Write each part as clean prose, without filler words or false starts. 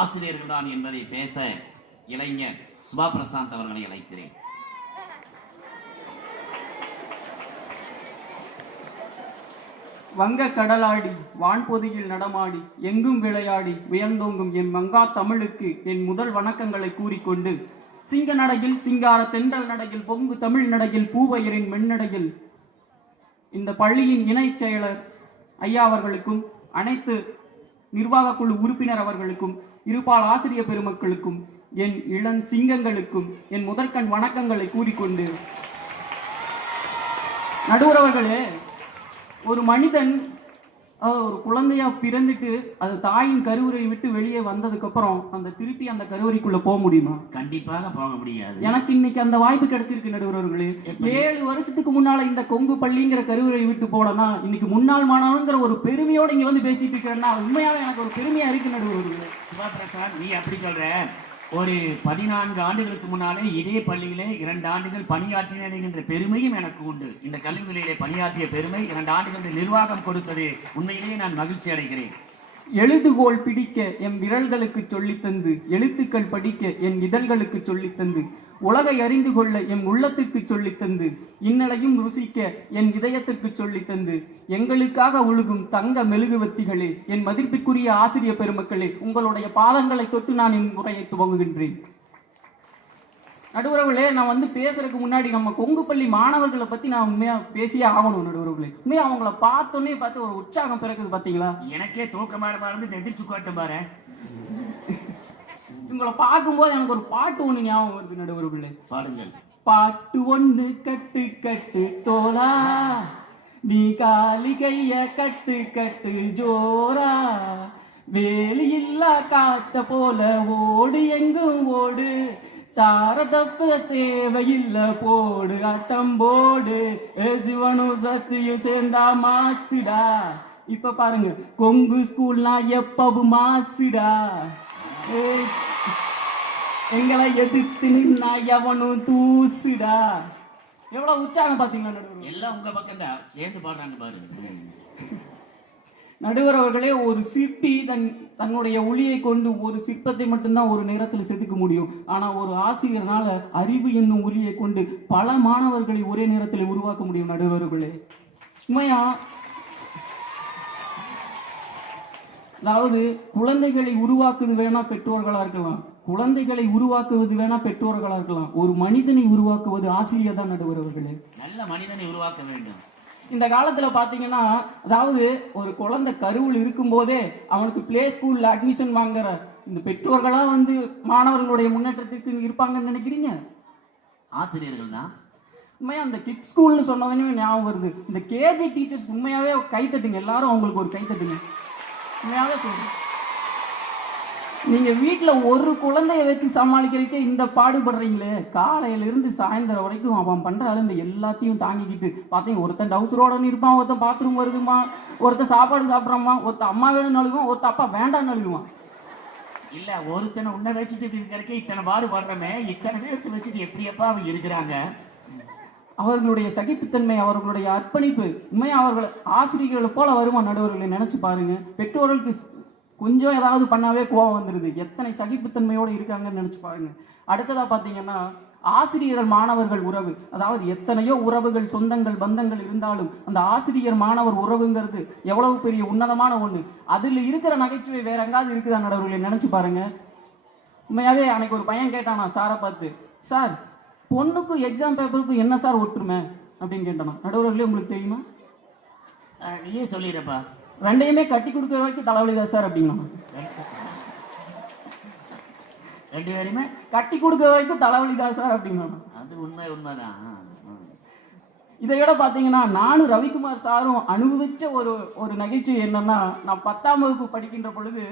ஆசிரியர்கள் தான் என்பதை பேச இளைஞர் சுபா பிரசாந்த் அவர்களை அழைக்கிறேன். வங்க கடலாடி வான்பொதியில் நடமாடி எங்கும் விளையாடி உயர்ந்தோங்கும் என் மங்கா தமிழுக்கு என் முதல் வணக்கங்களை கூறிக்கொண்டு, சிங்க நடையில் சிங்கார தென்றல் நடையில் பொங்கு தமிழ் நடையில் பூவையரின் மென்னடையில் இந்த பள்ளியின் இணை செயலர் ஐயா அவர்களுக்கும் அனைத்து நிர்வாக குழு உறுப்பினர் அவர்களுக்கும் இருபால் ஆசிரிய பெருமக்களுக்கும் என் இளம் சிங்கங்களுக்கும் என் முதற்கண் வணக்கங்களை கூறிக்கொண்டு, நடுவர் அவர்களே, ஒரு மனிதன் ஒரு குழந்தையா பிறந்துட்டு அது தாயின் கருவறை விட்டு வெளியே வந்ததுக்கு அப்புறம் திருப்பி அந்த கருவறைக்குள்ள போக முடியுமா? கண்டிப்பாக போக முடியாது. எனக்கு இன்னைக்கு அந்த வாய்ப்பு கிடைச்சிருக்கு நடுவர்களே. 7 வருஷத்துக்கு முன்னால இந்த கொங்கு பள்ளிங்கிற கருவறை விட்டு போனனா இன்னைக்கு முன்னாள் மாணவன்கிற ஒரு பெருமையோட இங்க வந்து பேசிட்டு இருக்கிறேன்னா உண்மையாவே எனக்கு ஒரு பெருமையா இருக்கு நடுவர்களே. சிவா பிரசாத், நீ அப்படி சொல்ற. ஒரு 14 ஆண்டுகளுக்கு முன்னாலே இதே பள்ளியிலே 2 ஆண்டுகள் பணியாற்றினேன் என்கின்ற பெருமையும் எனக்கு உண்டு. இந்த கல்வி நிலையிலே பணியாற்றிய பெருமை 2 ஆண்டுகள் நிர்வாகம் கொடுத்தது. உண்மையிலேயே நான் மகிழ்ச்சி அடைகிறேன். எழுதுகோல் பிடிக்க என் விரல்களுக்கு சொல்லித்தந்து, எழுத்துக்கள் படிக்க என் இதழ்களுக்கு சொல்லித்தந்து, உலகை அறிந்து கொள்ள என் உள்ளத்திற்கு சொல்லித்தந்து, இந்நிலையும் ருசிக்க என் இதயத்திற்கு சொல்லித்தந்து, எங்களுக்காக ஒழுகும் தங்க மெழுகுவத்திகளே, என் மதிப்பிற்குரிய ஆசிரிய பெருமக்களே, உங்களுடைய பாதங்களை தொட்டு நான் என் உரையை துவங்குகின்றேன். நடுவர்களே, நான் வந்து பேசுறதுக்கு முன்னாடி நம்ம கொங்கு பள்ளி மாணவர்களை பத்தி நான் உண்மையா பேசியே ஆகணும். நடுவர்களே, உண்மையா அவங்கள பார்த்தோன்னே பார்த்து ஒரு உற்சாகம் பிறகுது பாத்தீங்களா? எனக்கே தூக்கமாக இருந்து எதிர்த்து காட்டும் பாரு. உங்களை பார்க்கும்போது எனக்கு ஒரு பாட்டு ஒண்ணு ஞாபகம் வருது நடுவர்களே. பாடுங்கள். பாட்டு ஒண்ணு கட்டு கட்டு தோலா, நீ காலி கைய கட்டு கட்டு ஜோரா, வேலி இல்லா காத்த போல ஓடு எங்கும் ஓடு, தாரதப்ப தேவையில்ல போடு ஆட்டம் போடு, சிவனும் சத்தியும் சேர்ந்தா மாசுடா. இப்ப பாருங்க, கொங்கு ஸ்கூல்னா எப்பவும் மாசுடா. எங்களை எதிர்த்து நின்னா எவனும் தூசுடா. எவ்வளவு உற்சாகம் பாத்தீங்களா? எல்லாம் உங்க பக்கம் தான் சேர்ந்து பாடுறாங்க பாருங்க. நடுவர் அவர்களே, ஒரு சிற்பி தன்னுடைய ஒளியை கொண்டு ஒரு சிற்பத்தை மட்டும்தான் ஒரு நேரத்தில் செதுக்க முடியும். ஆனா ஒரு ஆசிரியர்னால அறிவு என்னும் ஒளியை கொண்டு பல மாணவர்களை ஒரே நேரத்தில் உருவாக்க முடியும். நடுவர்களே, உண்மையா, அதாவது குழந்தைகளை உருவாக்குவது வேணா பெற்றோர்களா இருக்கலாம், குழந்தைகளை உருவாக்குவது வேணா பெற்றோர்களா இருக்கலாம், ஒரு மனிதனை உருவாக்குவது ஆசிரியர் தான். நடுவர் அவர்களே, நல்ல மனிதனை உருவாக்க வேண்டும். இந்த காலத்துல பாத்தீங்கன்னா, அதாவது ஒரு குழந்தை கருவில் இருக்கும் போதே அவனுக்கு பிளே ஸ்கூல்ல அட்மிஷன் வாங்குற இந்த பெற்றோர்களா வந்து மாணவர்களுடைய முன்னேற்றத்திற்கு இருப்பாங்கன்னு நினைக்கிறீங்க? ஆசிரியர்கள் தான். உண்மையா அந்த கிட் ஸ்கூல்னு சொன்னதுமே ஞாபகம் வருது. இந்த கேஜி டீச்சர்ஸ் உண்மையாவே கைத்தட்டுங்க, எல்லாரும் அவங்களுக்கு ஒரு கைத்தட்டுங்க. உண்மையாவே சொல்றேன், நீங்க வீட்டுல ஒரு குழந்தைய வச்சு சமாளிக்கிறதுக்கே இந்த பாடுபடுறீங்களே, காலையில இருந்து சாயந்தரம் வரைக்கும் அவன் பண்ற அளவு எல்லாத்தையும் தாங்கிக்கிட்டு பாத்தீங்க. ஒருத்தன் டவுசரோட இருப்பான், ஒருத்தன் பாத்ரூம் வருதுமா, ஒருத்தன் சாப்பாடு சாப்பிட்றாமா, ஒருத்தன் அம்மா வேணும்னு அழுகுவான், ஒருத்தன் அப்பா வேண்டாம்னு அழுகுவான். இல்ல, ஒருத்தனை உன்னை வச்சுட்டு இருக்கிறக்கே இத்தனை பாடுபடுறமே, இத்தனை பேர்த்து வச்சுட்டு எப்படியப்பா அவங்க இருக்கிறாங்க? அவர்களுடைய சகிப்புத்தன்மை, அவர்களுடைய அர்ப்பணிப்பு உண்மையா அவர்கள் ஆசிரியர்களை போல வருமா? நடுவர்களை நினைச்சு பாருங்க. பெற்றோர்களுக்கு கொஞ்சம் ஏதாவது பண்ணாவே கோபம் வந்துடுது. எத்தனை சகிப்புத்தன்மையோடு இருக்காங்கன்னு நினைச்சு பாருங்க. அடுத்ததா பார்த்தீங்கன்னா, ஆசிரியர்கள் மாணவர்கள் உறவு, அதாவது எத்தனையோ உறவுகள், சொந்தங்கள், பந்தங்கள் இருந்தாலும் அந்த ஆசிரியர் மாணவர் உறவுங்கிறது எவ்வளவு பெரிய உன்னதமான ஒண்ணு. அதுல இருக்கிற நகைச்சுவை வேற எங்காவது இருக்குதா? நடுவர்களை நினைச்சு பாருங்க. உண்மையாவே அன்னைக்கு ஒரு பையன் கேட்டானா சாரை பார்த்து, சார் பொண்ணுக்கும் எக்ஸாம் பேப்பருக்கும் என்ன சார் ஒற்றுமை அப்படின்னு கேட்டானா. நடுவர்களே, உங்களுக்கு தெரியுமா? நீயே சொல்லிடுறப்பா. ரெண்டையுமே கட்டி கொடுக்குற வரைக்கும் தலைவலிதான் சார் அப்படிங்களா. 2 பேருமே கட்டி கொடுக்குற வரைக்கும் தலைவலிதான் சார் அப்படிங்களா. அது உண்மைதான். இதை விட பார்த்தீங்கன்னா, நானும் ரவிக்குமார் சாரும் அனுபவிச்ச ஒரு நகைச்சுவை என்னன்னா, நான் 10ஆம் வகுப்பு படிக்கின்ற பொழுது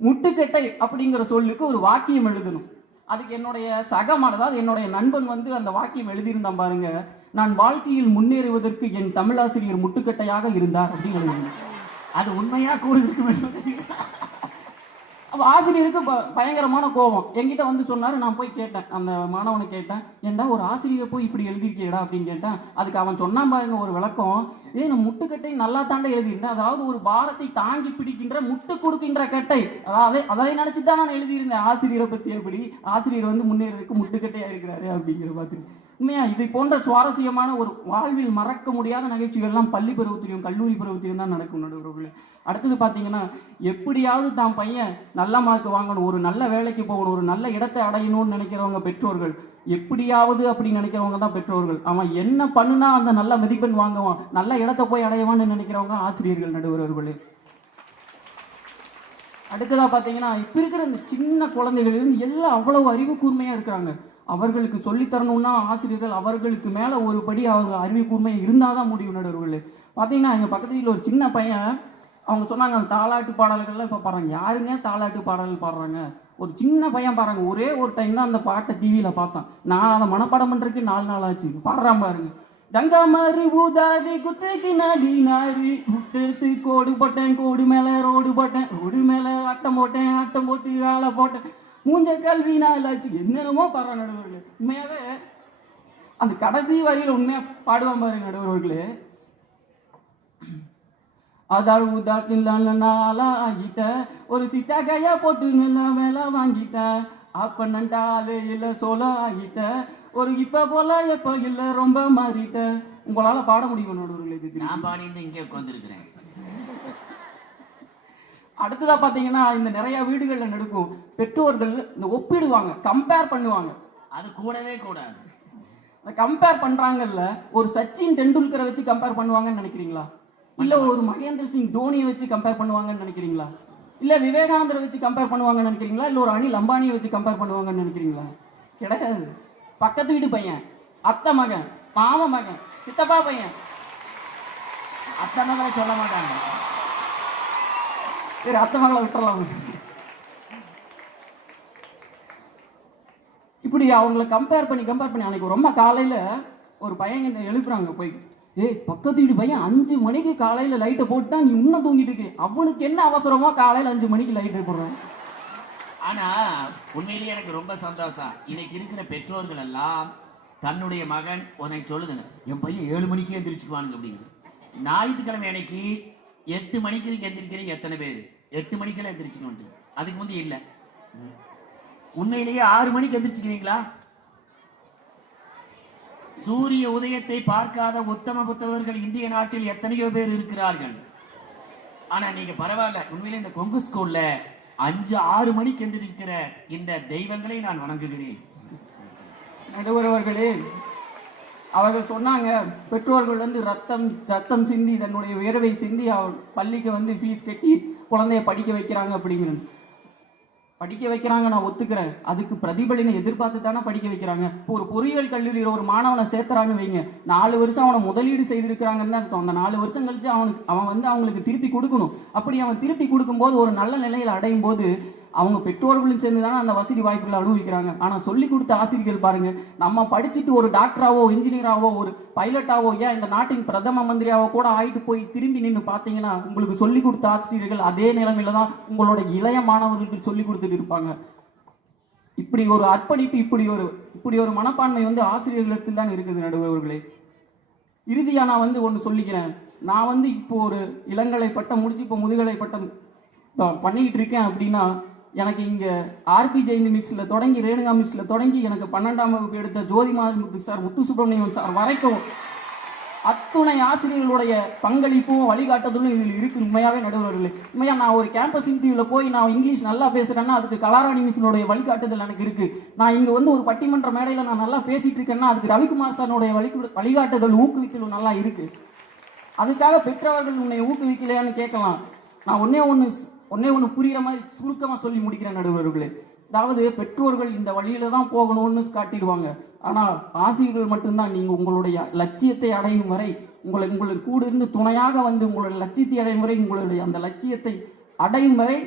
முட்டுக்கட்டை அப்படிங்கிற சொல்லுக்கு ஒரு வாக்கியம் எழுதணும். அதுக்கு என்னுடைய அதாவது என்னுடைய நண்பன் வந்து அந்த வாக்கியம் எழுதியிருந்தான் பாருங்க, நான் வாழ்க்கையில் முன்னேறுவதற்கு என் தமிழாசிரியர் முட்டுக்கட்டையாக இருந்தார் அப்படின்னு எழுதணும். அது உண்மையா கூட இருக்கு. ஆசிரியருக்கு பயங்கரமான கோபம். என்கிட்ட வந்து சொன்னார். நான் போய் கேட்டேன், அந்த மாணவனை கேட்டேன், ஏன்டா ஒரு ஆசிரியர் போய் இப்படி எழுதிருக்கேடா அப்படின்னு கேட்டேன். அதுக்கு அவன் சொன்னான் பாருங்க ஒரு விளக்கம். நான் முட்டுக்கட்டை நல்லா தாண்டா எழுதியிருந்தேன், அதாவது ஒரு பாரத்தை தாங்கி பிடிக்கின்ற முட்டு கொடுக்கின்ற கட்டை, அதாவது அதை நினைச்சு தான் நான் எழுதியிருந்தேன் ஆசிரியரை பற்றி. எப்படி ஆசிரியர் வந்து முன்னேறதுக்கு முட்டுக்கட்டையா இருக்கிறாரு அப்படிங்கிற பார்த்து. உண்மையா இது போன்ற சுவாரஸ்யமான ஒரு வாழ்வில் மறக்க முடியாத நகைச்சுவைகள்லாம் பள்ளி பருவத்திலையும் கல்லூரி பருவத்திலையும் தான் நடக்கும் நடுவர்களே. அடுத்தது பார்த்தீங்கன்னா, எப்படியாவது தான் பையன் நல்ல மார்க் வாங்கணும், ஒரு நல்ல வேலைக்கு போகணும், ஒரு நல்ல இடத்தை அடையணும்னு நினைக்கிறவங்க பெற்றோர்கள். எப்படியாவது அப்படி நினைக்கிறவங்க தான் பெற்றோர்கள். அவன் என்ன பண்ணுனா அந்த நல்ல மதிப்பெண் வாங்குவான், நல்ல இடத்தை போய் அடையவான்னு நினைக்கிறவங்க ஆசிரியர்கள் நடுவர்களே. அடுத்ததாக பார்த்தீங்கன்னா, இப்போ இருக்கிற இந்த சின்ன குழந்தைகள் இருந்து எல்லாம் அவ்வளவு அறிவு கூர்மையாக இருக்கிறாங்க. அவர்களுக்கு சொல்லித்தரணும்னா ஆசிரியர்கள் அவர்களுக்கு மேலே ஒரு படி அவங்க அறிவு கூர்மையாக இருந்தால் தான் முடியும் நடுவர்களே. பார்த்தீங்கன்னா எங்கள் பக்கத்து வீட்டில் ஒரு சின்ன பையன், அவங்க சொன்னாங்க அந்த தாலாட்டு பாடல்கள்லாம் இப்போ பாடுறாங்க. யாருங்க தாலாட்டு பாடல்கள் பாடுறாங்க? ஒரு சின்ன பையன் பாருங்க, ஒரே ஒரு டைம் தான் அந்த பாட்டை டிவியில் பார்த்தேன். நான் அதை மனப்பாடம் பண்ணுறதுக்கு 4 நாள் ஆச்சு. பாடுறான் பாருங்க. டங்காமரு ஊதாரி குத்துக்கு நாடி நாரி விட்டெடுத்து கோடு போட்டேன், கோடு மேலே ரோடு போட்டேன், ரோடு மேலே ஆட்டம் போட்டேன், ஆட்டம் போட்டு ஆளை போட்டேன், மூஞ்ச கல்வி நாளாச்சு, என்னென்னமோ பாடுற நடுவர்களே. உண்மையாகவே அந்த கடைசி வரியில் உண்மையாக பாடுவான் பாருங்க நடுவர்களே. அதால் உதாட்டில் நாளா ஆகிட்ட, ஒரு சிட்டா கையா போட்டு நல்லா வேலை வாங்கிட்ட, அப்பனண்டாலே இல்லை சோல ஆகிட்ட, ஒரு இப்ப போல எப்ப இல்லை ரொம்ப மாறிட்ட. உங்களால பாட முடியும் நடுவர்களே? நான் பாடிட்டு இங்கே உட்காந்துருக்கிறேன். அடுத்ததா பாத்தீங்கன்னா, இந்த நிறைய வீடுகளில் நடக்கும், பெற்றோர்கள் இந்த ஒப்பிடுவாங்க, கம்பேர் பண்ணுவாங்க. அது கூடவே கூடாது. கம்பேர் பண்றாங்கல்ல, ஒரு சச்சின் டெண்டுல்கரை வச்சு கம்பேர் பண்ணுவாங்கன்னு நினைக்கிறீங்களா? இல்ல ஒரு மகேந்திர சிங் தோனியை வச்சு கம்பேர் பண்ணுவாங்கன்னு நினைக்கிறீங்களா? இல்ல விவேகானந்தரை வச்சு கம்பேர் பண்ணுவாங்கன்னு நினைக்கிறீங்களா? இல்ல ஒரு அனில் அம்பானியை வச்சு கம்பேர் பண்ணுவாங்கன்னு நினைக்கிறீங்களா? கிடையாது. பக்கத்து வீட்டு பையன், அத்தை மகன், மாம மகன், சித்தப்பா பையன், அத்தை மகளை சொல்ல மாட்டாங்க. சரி, அத்தை மகளை விட்டுறலாம். இப்படி அவங்கள கம்பேர் பண்ணி அன்னைக்கு ரொம்ப காலையில ஒரு பையன் எழுப்புறாங்க போய், பக்கத்து வீட்டு பையன் 5 மணிக்கு காலையில லைட்டை போட்டு நீ இன்னும் தூங்கிட்டு இருக்கு, அவனுக்கு என்ன அவசரமா காலையில 5 மணிக்கு லைட்டை போடுறேன். ஆனா உண்மையிலேயே எனக்கு ரொம்ப சந்தோஷம். இன்னைக்கு இருக்கிற பெற்றோர்கள் எல்லாம் தன்னுடைய மகன் உனக்கு சொல்லுதுங்க, என் பையன் 7 மணிக்கே எந்திரிச்சுக்குவானுங்க அப்படிங்குது. ஞாயிற்றுக்கிழமை அன்னைக்கு 8 மணிக்கு எந்திரிக்கிறீங்க எத்தனை பேர்? 8 மணிக்கெல்லாம் எந்திரிச்சுக்கணும். அதுக்கு முந்தைய இல்லை. உண்மையிலேயே 6 மணிக்கு எந்திரிச்சுக்கிறீங்களா? சூரிய உதயத்தை பார்க்காத உத்தம புத்தவர்கள் இந்திய நாட்டில் எத்தனையோ பேர் இருக்கிறார்கள். ஆனா நீங்க பரவாயில்ல, உண்மையிலே இந்த கொங்கு ஸ்கூல்ல 5-6 மணிக்கு எந்திரிக்கிற இந்த தெய்வங்களை நான் வணங்குகிறேன். நடுவர்களே, அவர்கள் சொன்னாங்க, பெற்றோர்கள் வந்து ரத்தம் சிந்தி தன்னுடைய வியர்வை சிந்தி அவர் பள்ளிக்கு வந்து ஃபீஸ் கட்டி குழந்தைய படிக்க வைக்கிறாங்க அப்படிங்கிறது. படிக்க வைக்கிறாங்க, நான் ஒத்துக்கிறேன். அதுக்கு பிரதிபலினை எதிர்பார்த்து தானே படிக்க வைக்கிறாங்க. இப்போ ஒரு பொறியியல் கல்லூரியில் ஒரு மாணவனை சேர்த்துறான்னு வைங்க, 4 வருஷம் அவனை முதலீடு செய்திருக்கிறாங்கன்னு தான் அர்த்தம். அந்த 4 வருஷம் கழிச்சு அவன் வந்து அவங்களுக்கு திருப்பி கொடுக்கணும். அப்படி அவன் திருப்பி கொடுக்கும்போது ஒரு நல்ல நிலையில் அடையும் போது அவங்க பெற்றோர்களும் சேர்ந்து தானே அந்த வசதி வாய்ப்புகளை அனுபவிக்கிறாங்க. ஆனால் சொல்லி கொடுத்த ஆசிரியர்கள் பாருங்க, நம்ம படிச்சுட்டு ஒரு டாக்டராவோ இன்ஜினியராவோ ஒரு பைலட்டாவோ ஏன் இந்த நாட்டின் பிரதம மந்திரியாவோ கூட ஆயிட்டு போய் திரும்பி நின்று பார்த்தீங்கன்னா உங்களுக்கு சொல்லி கொடுத்த ஆசிரியர்கள் அதே நிலைமையில தான் உங்களோட இளைய மாணவர்களுக்கு சொல்லி கொடுத்துட்டு இருப்பாங்க. இப்படி ஒரு அர்ப்பணிப்பு, இப்படி ஒரு மனப்பான்மை வந்து ஆசிரியர்களிடத்தில் தான் இருக்குது நடுவர்களே. இறுதியா நான் வந்து ஒன்று சொல்லிக்கிறேன். நான் வந்து இப்போ ஒரு இளங்கலை பட்டம் முடிச்சு இப்போ முதுகலை பட்டம் பண்ணிக்கிட்டு இருக்கேன் அப்படின்னா, எனக்கு இங்கே ஆர்பி ஜெயின் மிஸ்ஸில் தொடங்கி ரேணுகா மிஸ்ஸில் தொடங்கி எனக்கு 12ஆம் வகுப்பு எடுத்த ஜோதிமாரி சார், முத்து சுப்பிரமணியம் சார் வரைக்கும் அத்துணை ஆசிரியர்களுடைய பங்களிப்பும் வழிகாட்டுதலும் இதில் இருக்குது. உண்மையாகவே நடுவர்களே, உண்மையாக நான் ஒரு கேம்பஸ் இன்டர்வியூவில் போய் நான் இங்கிலீஷ் நல்லா பேசுகிறேன்னா அதுக்கு கலாராணி மிஸ்ஸினுடைய வழிகாட்டுதல் எனக்கு இருக்குது. நான் இங்கே வந்து ஒரு பட்டிமன்ற மேடையில் நான் நல்லா பேசிகிட்டு இருக்கேன்னா அதுக்கு ரவிக்குமார் சாருடைய வழிகாட்டுதல் ஊக்குவித்தலும் நல்லா இருக்குது. அதுக்காக பெற்றவர்கள் உன்னை ஊக்குவிக்கலையான்னு கேட்கலாம். நான் ஒன்னே ஒன்று புரிகிற மாதிரி சுருக்கமாக சொல்லி முடிக்கிறேன் நடுவர்களே. அதாவது பெற்றோர்கள் இந்த வழியில தான் போகணும்னு காட்டிடுவாங்க. ஆனால் ஆசிரியர்கள் மட்டும்தான் நீங்கள் உங்களுடைய லட்சியத்தை அடையும் வரை உங்களுக்கு கூட இருந்து துணையாக வந்து உங்களுடைய லட்சியத்தை அடையும் வரை, உங்களுடைய அந்த லட்சியத்தை அடையும் வரை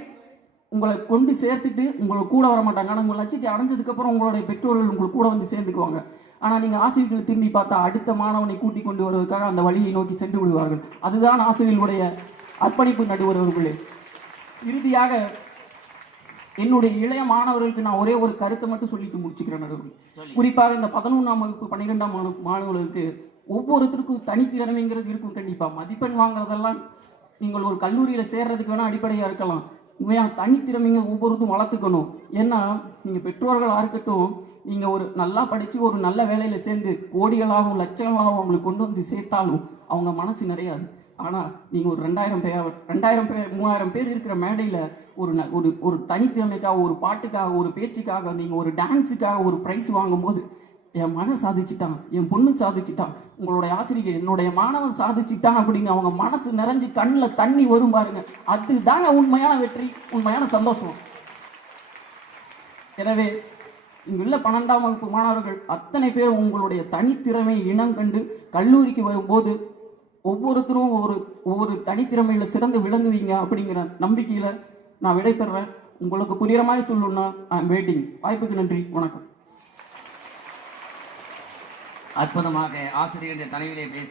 உங்களை கொண்டு சேர்த்துட்டு உங்களை கூட வர மாட்டாங்க. ஆனால் உங்கள் லட்சியத்தை அடைஞ்சதுக்கப்புறம் உங்களுடைய பெற்றோர்கள் உங்களுக்கு கூட வந்து சேர்ந்துக்குவாங்க. ஆனால் நீங்கள் ஆசிரியர்களை திரும்பி பார்த்தா அடுத்த மாணவனை கூட்டிக் கொண்டு வருவதற்காக அந்த வழியை நோக்கி சென்று விடுவார்கள். அதுதான் ஆசிரியர்களுடைய அர்ப்பணிப்பு நடுவர்களே. இறுதியாக என்னுடைய இளைய மாணவர்களுக்கு நான் ஒரே ஒரு கருத்தை மட்டும் சொல்லிட்டு முடிச்சுக்கிறேன் நடுவர்களே. சொல்லி. குறிப்பாக இந்த 11ஆம் வகுப்பு 12ஆம் மாணவர்களுக்கு ஒவ்வொருத்தருக்கும் தனித்திறமைங்கிறது இருக்கும். கண்டிப்பா மதிப்பெண் வாங்குறதெல்லாம் நீங்கள் ஒரு கல்லூரியில சேர்றதுக்கு வேணா அடிப்படையா இருக்கலாம். உண்மையா தனித்திறமைங்க ஒவ்வொருத்தும் வளர்த்துக்கணும். ஏன்னா நீங்க பெற்றோர்களாக இருக்கட்டும், நீங்க ஒரு நல்லா படிச்சு ஒரு நல்ல வேலையில சேர்ந்து கோடிகளாகவும் லட்சங்களாகவும் அவங்களுக்கு கொண்டு வந்து சேர்த்தாலும் அவங்க மனசு நிறையாது. ஆனால் நீங்கள் ஒரு 2000 பேர் 3000 பேர் இருக்கிற மேடையில் ஒரு தனித்திறமைக்காக, ஒரு பாட்டுக்காக, ஒரு பேச்சுக்காக, நீங்கள் ஒரு டான்ஸுக்காக ஒரு ப்ரைஸ் வாங்கும்போது என் மகன் சாதிச்சிட்டான், என் பொண்ணு சாதிச்சிட்டான், உங்களுடைய ஆசிரியர் என்னுடைய மாணவன் சாதிச்சிட்டான் அப்படின்னு அவங்க மனசு நிறைஞ்சு கண்ணில் தண்ணி வரும் பாருங்க, அதுதாங்க உண்மையான வெற்றி, உண்மையான சந்தோஷம். எனவே இங்குள்ள 12ஆம் வகுப்பு மாணவர்கள் அத்தனை பேர் உங்களுடைய தனித்திறமை இனம் கண்டு கல்லூரிக்கு வரும்போது ஒவ்வொருத்தரும் ஒவ்வொரு தனித்திறமையில சிறந்து விளங்குவீங்க அப்படிங்கிற நம்பிக்கையில நான் விடைபெறேன். உங்களுக்கு புரியுற மாதிரி சொல்லணும்னா ஐ எம் வெயிட்டிங். வாய்ப்புக்கு நன்றி, வணக்கம். அற்புதமாக ஆசிரியருடைய தலைவிலே பேசி